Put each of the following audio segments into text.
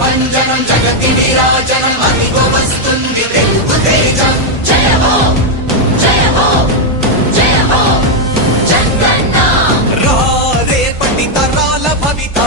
భంజనం జగతి విరాజనం అదిగో వస్తుంది తెలుగు తేజం. జయవో జయవో జయవో జగన్నా! రేపటి తరాల భవిత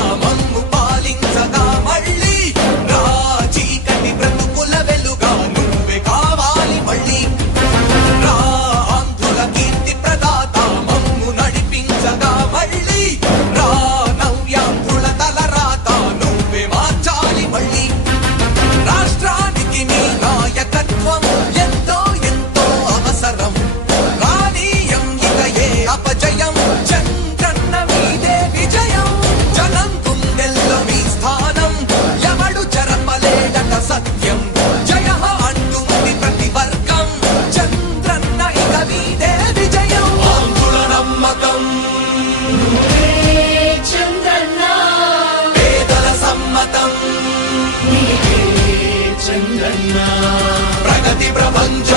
Pancha.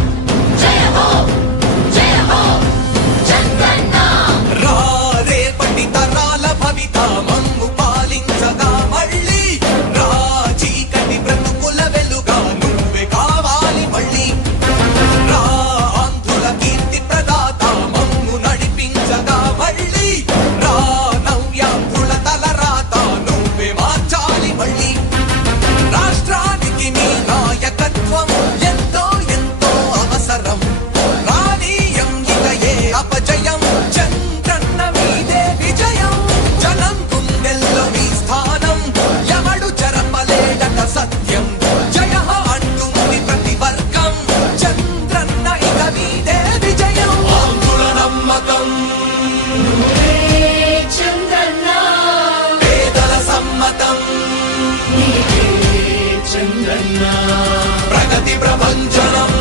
ప్రగతి ప్రపంచనం